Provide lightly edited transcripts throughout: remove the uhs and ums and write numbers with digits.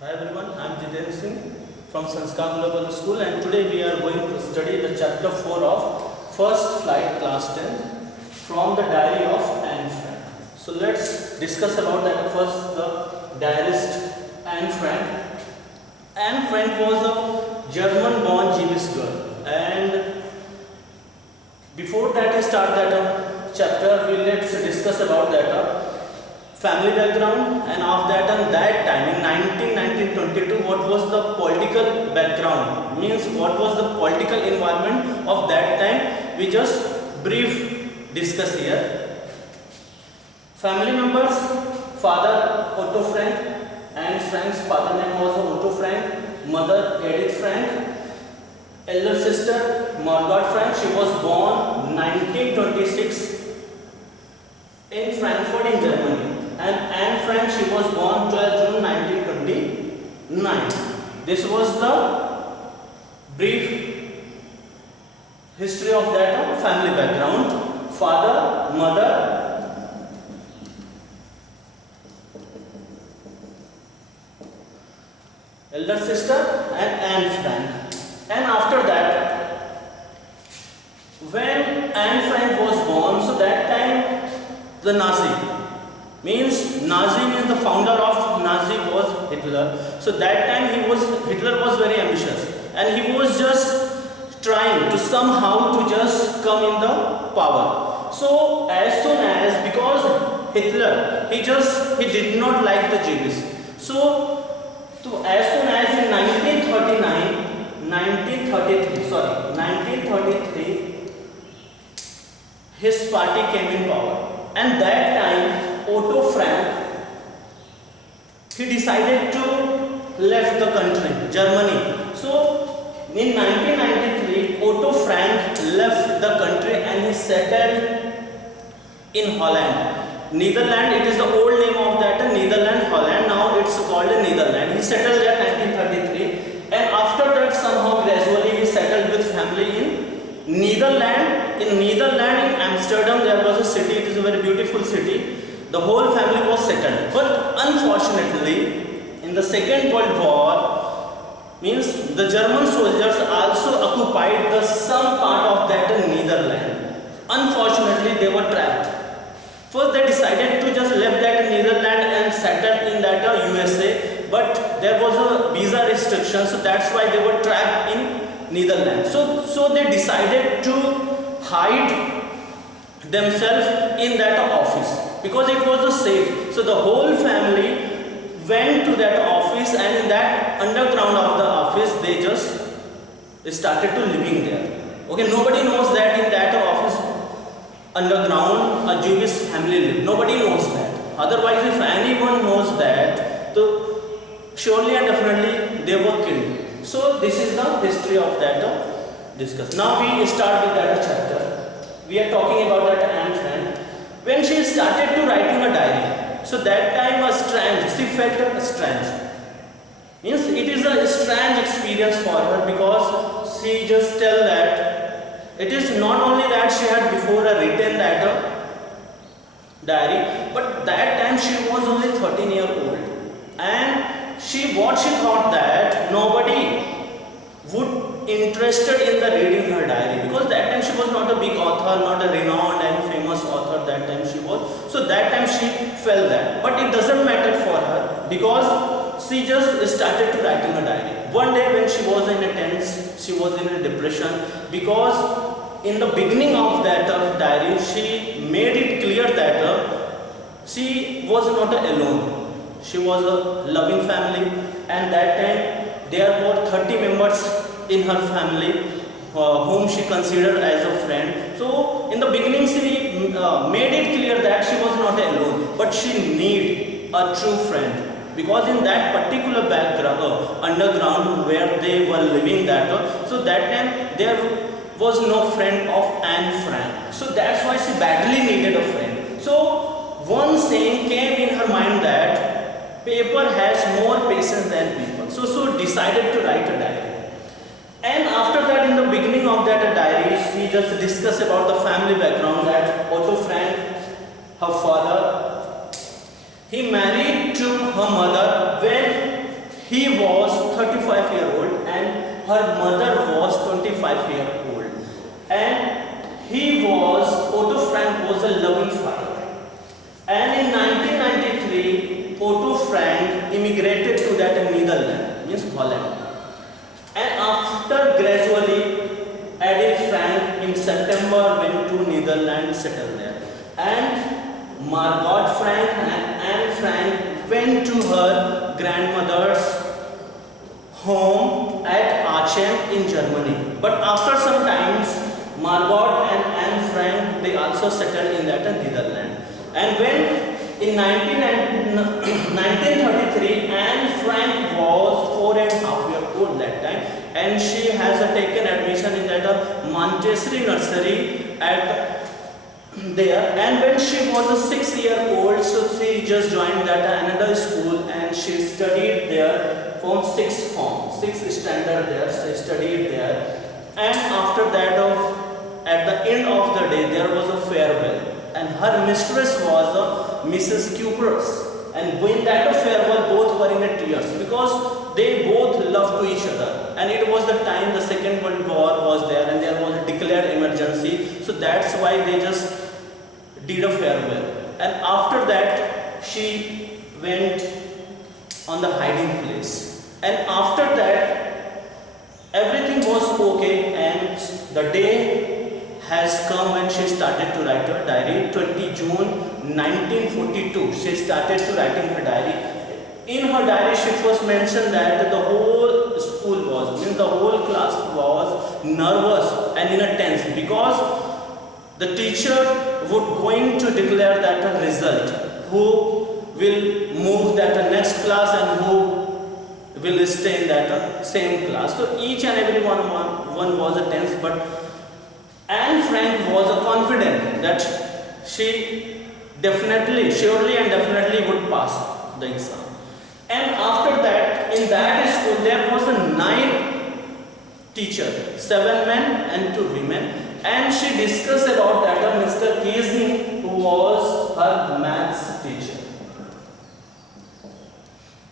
Hi everyone, I am Jiten Singh from Sanskar Global School, and today we are going to study the chapter 4 of First Flight Class 10 from the diary of Anne Frank. So let's discuss about that. First, the diarist Anne Frank. Anne Frank was a German born Jewish girl, and before that I start that chapter, let's discuss about that family background, and of that and that time in 1922 what was the political background, means what was the political environment of that time. We just brief discuss here. Family members: father Otto Frank, and Frank's father name was Otto Frank, mother Edith Frank, elder sister Margot Frank. She was born 1926 in Frankfurt in Germany, and Anne Frank, she was born 12 June 1929. This was the brief history of that family background. Father, mother, elder sister, and Anne Frank. And after that, when Anne Frank was born, so that time the Nazi means the founder of Nazi was Hitler. So that time Hitler was very ambitious, and he was just trying to somehow to just come in the power. So as soon as, because Hitler he did not like the Jews. So as soon as in 1933 his party came in power, and that time Otto Frank, he decided to left the country, Germany. So in 1993 Otto Frank left the country and he settled in Holland, Netherlands. It is the old name of that Netherlands, Holland. Now it's called Netherlands. He settled there 1933, and after that somehow gradually he settled with family in Netherlands. In Netherlands, in Amsterdam, there was a city. It is a very beautiful city. The whole family was settled, but unfortunately, in the Second World War, means the German soldiers also occupied some part of that Netherlands. Unfortunately, they were trapped. First, they decided to just leave that Netherlands and settle in that USA, but there was a visa restriction, so that's why they were trapped in Netherlands. So they decided to hide themselves in that office because it was safe. So the whole family went to that office, and in that underground of the office they just started to living there. Okay, nobody knows that in that office underground a Jewish family lived. Nobody knows that. Otherwise, if anyone knows that, so surely and definitely they were killed. So this is the history of that discuss. Now we start with that chapter. We are talking about that Anne Frank. When she started to writing a diary, so that time was strange. She felt strange. Means it is a strange experience for her, because she just tell that it is not only that she had before written that diary, but that time she was only 13-year-old, and what she thought that nobody would interested in the reading her diary, because that time she was not a big author, not a renowned and famous author. That time she was, so that time she felt that, but it doesn't matter for her because she just started to writing a diary. One day when she was in a tense, she was in a depression, because in the beginning of that diary she made it clear that she was not alone. She was a loving family, and that time there were 30 members in her family whom she considered as a friend. So in the beginning she made it clear that she was not alone, but she need a true friend, because in that particular background underground where they were living that so that time there was no friend of Anne Frank. So that's why she badly needed a friend. So one saying came in her mind that paper has more patience than people. So decided to write a diary. And after that, in the beginning of that diary, she just discussed about the family background, that Otto Frank, her father, he married to her mother when he was 35-year-old and her mother was 25-year-old. And Otto Frank was a loving father. And in 1993, Otto Frank immigrated to that Netherlands, means Holland. And after gradually, Edith Frank in September went to Netherlands, settled there. And Margot Frank and Anne Frank went to her grandmother's home at Aachen in Germany. But after some times, Margot and Anne Frank, they also settled in that Netherlands. And when in 1933, Anne Frank was 4.5-year-old that time, and she has taken admission in that Montessori nursery at there. And when she was a 6-year-old, so she just joined that another school, and she studied there from 6th standard there. She studied there, and after that, at the end of the day, there was a farewell. And her mistress was Mrs. Cupers. And when that farewell, both were in tears because they both loved to each other. And it was the time the Second World War was there, and there was a declared emergency. So that's why they just did a farewell. And after that, she went on the hiding place. And after that, everything was okay, and the day has come when she started to write her diary. 20 June 1942, she started to writing her diary. In her diary, she first mentioned that the whole school the whole class was nervous and in a tense because the teacher would going to declare that a result, who will move that next class and who will stay in that same class. So each and every one was a tense, but Anne Frank was confident that she surely and definitely would pass the exam. And after that, in that school, there was a 9 teachers, 7 men and 2 women. And she discussed about that Mr. Kiesling, who was her maths teacher.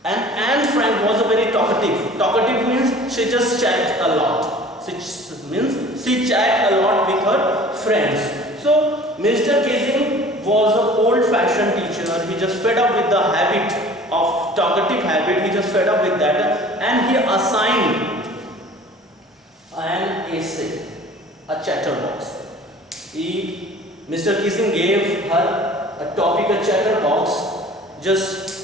And Anne Frank was a very talkative. Talkative means she just chatted a lot. She chatted a lot with her friends. So Mr. Kiesling was an old-fashioned teacher. He just fed up with the habit of talkative habit. He just fed up with that, and he assigned an essay, a chatterbox. Mr. Kiesling gave her a topic, a chatterbox, just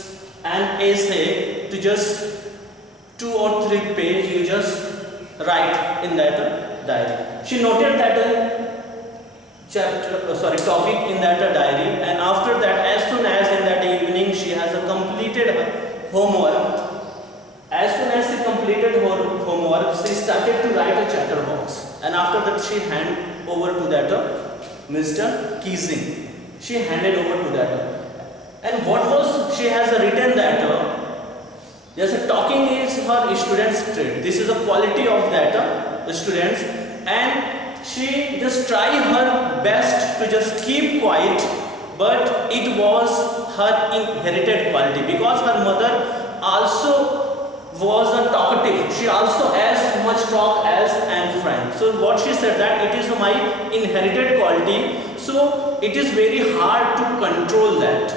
an essay to just 2 or 3 pages. You just write in that diary. She noted that topic in that diary, and after that, as soon as in that evening she has completed her homework, as soon as she completed her homework, she started to write a chatterbox, and after that she handed over to that Mr. Kiesling. She handed over to that, and what was she has written that yes, talking is her student's trait. This is a quality of that students, and she just tried her best to just keep quiet, but it was her inherited quality because her mother also was a talkative. She also as much talk as Anne Frank. So what she said that it is my inherited quality, so it is very hard to control that.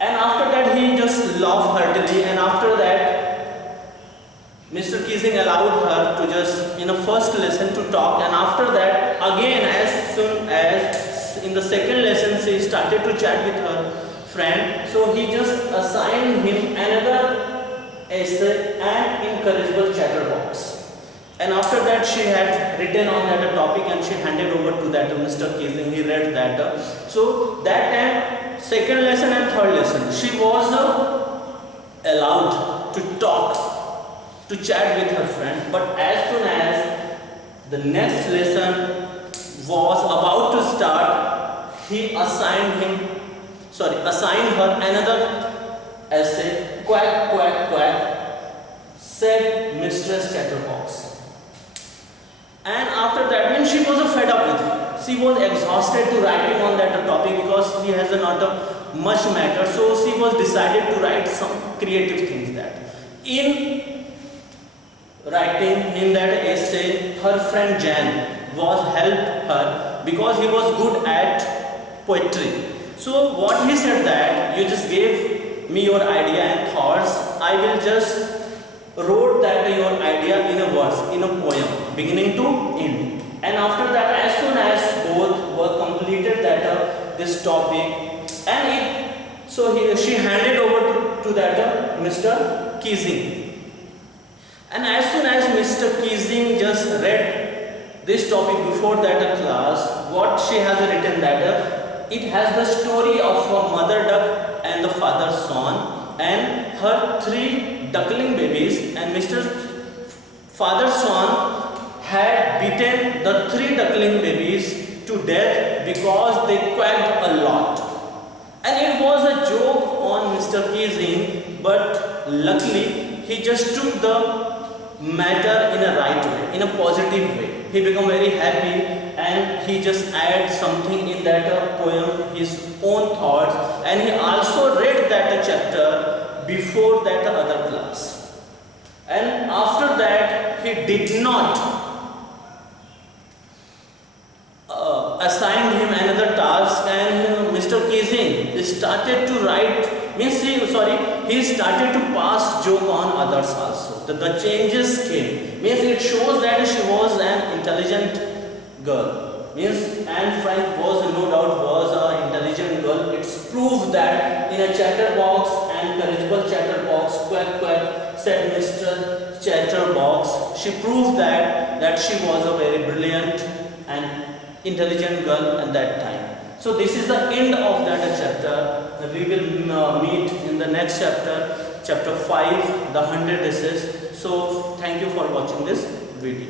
And after that he just laughed heartily, and after that Mr. Kiesling allowed her to just in a first lesson to talk, and after that again as soon as in the second lesson she started to chat with her friend. So he just assigned him another essay and encourageable chatterbox. And after that she had written on that topic and she handed over to that Mr. Kiesling. He read that. So that time, second lesson and third lesson, she was allowed to talk, to chat with her friend. But as soon as the next lesson was about to start, he assigned her another essay, quack, quack, quack, said Mistress Chatterbox. And after that, when she was fed up with it, she was exhausted to writing on that topic because she has not much matter. So she was decided to write some creative things that. In writing in that essay, her friend Jan was helped her because he was good at poetry. So what he said that you just gave me your idea and thoughts, I will just wrote that your idea in a verse, in a poem, beginning to end. And after that, as soon as both were completed that this topic, and she handed over to that Mr. Keesing. And as soon as Mr. Keesing just read this topic before that class, what she has written that it has the story of a mother duck and the father swan and her 3 duckling babies, and Mr. Father Swan had beaten the 3 duckling babies to death because they quacked a lot. And it was a joke on Mr. Keesing, but luckily he just took the matter in a right way, in a positive way. He became very happy and he just added something in that poem, his own thoughts, and he also read that chapter before that other class. And after that, he did not assigned him another task, and Mr. Keesing started to write, he started to pass joke on others also. The changes came. It shows that she was an intelligent girl. Anne Frank was no doubt an intelligent girl. It's proof that in a chatterbox, and corrigible chatterbox, quack quack, said Mr. Chatterbox. She proved that she was a very brilliant and intelligent girl at that time. So this is the end of that chapter. We will meet in the next chapter, chapter 5, the 100 essays. So thank you for watching this video.